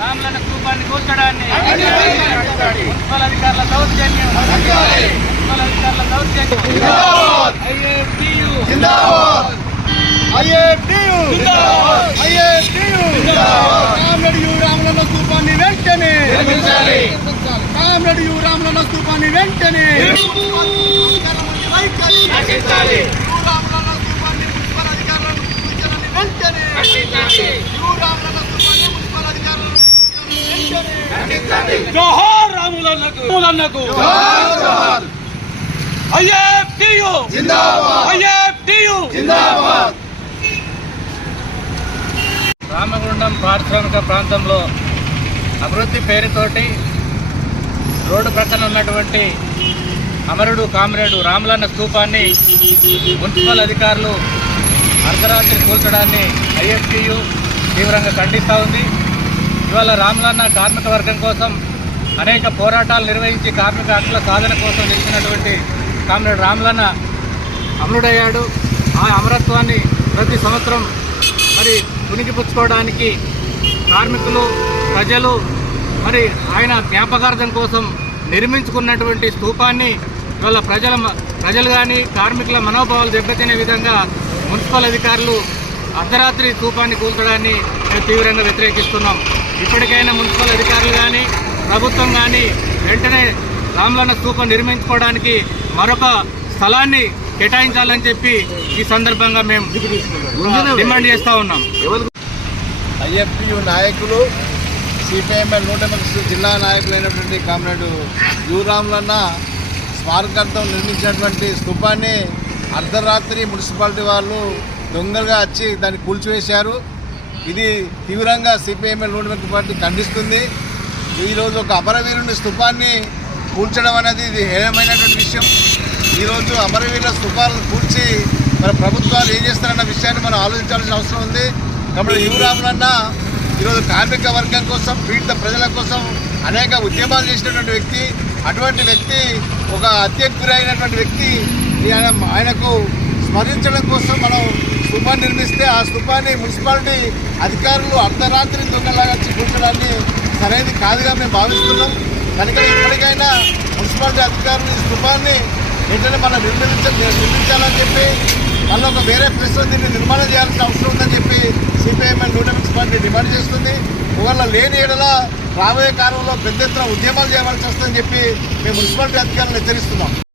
Ramalanna స్థూపాన్ని కూల్చడాన్ని municipal అధికారుల దౌర్జన్యం. Municipal అధికారుల దౌర్జన్యం. ఐఏటియు ఐఏటియు కామ్రేడ్ యు రామలన్న స్థూపాన్ని వెంటనే. కామ్రేడ్ యు రామలన్న స్థూపాన్ని వెంటనే. రక్షించాలి. రామలన్న స్థూపాన్ని మున్సిపల్ అధికారులను గుర్తించాలని వెంటనే. యు రామలన్న స్థూపాన్ని మున్సిపల్ అధికారులను గుర్తించాలని వెంటనే జోహార్ రాములన్నకు రామగుండం పారిశ్రామిక ప్రాంతంలో అభివృద్ధి పేరుతోటి రోడ్డు ప్రక్కన ఉన్నటువంటి అమరుడు కామ్రేడు రాములన్న స్తూపాన్ని మున్సిపల్ అధికారులు అర్ధరాత్రి కూల్చడాన్ని ఐఎస్టీయు తీవ్రంగా ఖండిస్తూ ఉంది. ఇవాళ రాములన్న కార్మిక వర్గం కోసం అనేక పోరాటాలు నిర్వహించి కార్మిక హక్కుల సాధన కోసం నిలిచినటువంటి కామ్రేడ్ రాములన్న అమరుడయ్యాడు. ఆ అమరత్వాన్ని ప్రతి సంవత్సరం మరి పుణికిపుచ్చుకోవడానికి కార్మికులు ప్రజలు మరి ఆయన జ్ఞాపకార్థం కోసం నిర్మించుకున్నటువంటి స్థూపాన్ని ఇవాళ ప్రజల ప్రజలు కానీ కార్మికుల మనోభావాలు దెబ్బతినే విధంగా మున్సిపల్ అధికారులు అర్ధరాత్రి స్థూపాన్ని కూల్చడాన్ని మేము తీవ్రంగా వ్యతిరేకిస్తున్నాం. ఇప్పటికైనా మున్సిపల్ అధికారులు కానీ ప్రభుత్వం కానీ వెంటనే రామలన్న స్థూపం నిర్మించుకోవడానికి మరొక స్థలాన్ని కేటాయించాలని చెప్పి ఈ సందర్భంగా మేము డిమాండ్ చేస్తూ ఉన్నాం. ఐఎఫ్టియు నాయకులు సిపిఐఎంఎల్ నూట ఎనిమిది జిల్లా నాయకులైనటువంటి కామ్రేడ్ యురాములన్న స్మారకార్థం నిర్మించినటువంటి స్థూపాన్ని అర్ధరాత్రి మున్సిపాలిటీ వాళ్ళు దొంగలుగా వచ్చి దాన్ని కూల్చివేశారు. ఇది తీవ్రంగా సిపిఎంఎల్ నూట పార్టీ ఖండిస్తుంది. ఈరోజు ఒక అమరవీరుని స్థూపాన్ని కూల్చడం అనేది ఇది హేయమైనటువంటి విషయం. ఈరోజు అమరవీరుల స్థూపాలను కూల్చి మన ప్రభుత్వాలు ఏం చేస్తారన్న విషయాన్ని మనం ఆలోచించాల్సిన అవసరం ఉంది. కాబట్టి యువరాములన్న ఈరోజు కార్మిక వర్గం కోసం పీడిత ప్రజల కోసం అనేక ఉద్యమాలు చేసినటువంటి వ్యక్తి అటువంటి వ్యక్తి ఒక హత్యకు గురైనటువంటి వ్యక్తి ఈ ఆయన ఆయనకు స్మరించడం కోసం మనం స్థూపాన్ని నిర్మిస్తే ఆ స్థూపాన్ని మున్సిపాలిటీ అధికారులు అర్ధరాత్రి దొంగలాగా చూపించడాన్ని సరైనది కాదుగా మేము భావిస్తున్నాం. కనుక ఇప్పటికైనా మున్సిపాలిటీ అధికారులు ఈ స్థూపాన్ని వెంటనే మనం నిర్మించ నిర్మించాలని చెప్పి మళ్ళీ ఒక వేరే ప్లేస్లో దీన్ని నిర్మాణం చేయాల్సిన అవసరం ఉందని చెప్పి సిపిఐఎంఎల్ నూట మున్సిపాలిటీ డిమాండ్ చేస్తుంది. ఒకవేళ లేని ఏడల రాబోయే కాలంలో పెద్ద ఎత్తున ఉద్యమాలు చేయవలసి వస్తుందని చెప్పి మేము మున్సిపాలిటీ అధికారులను హెచ్చరిస్తున్నాం.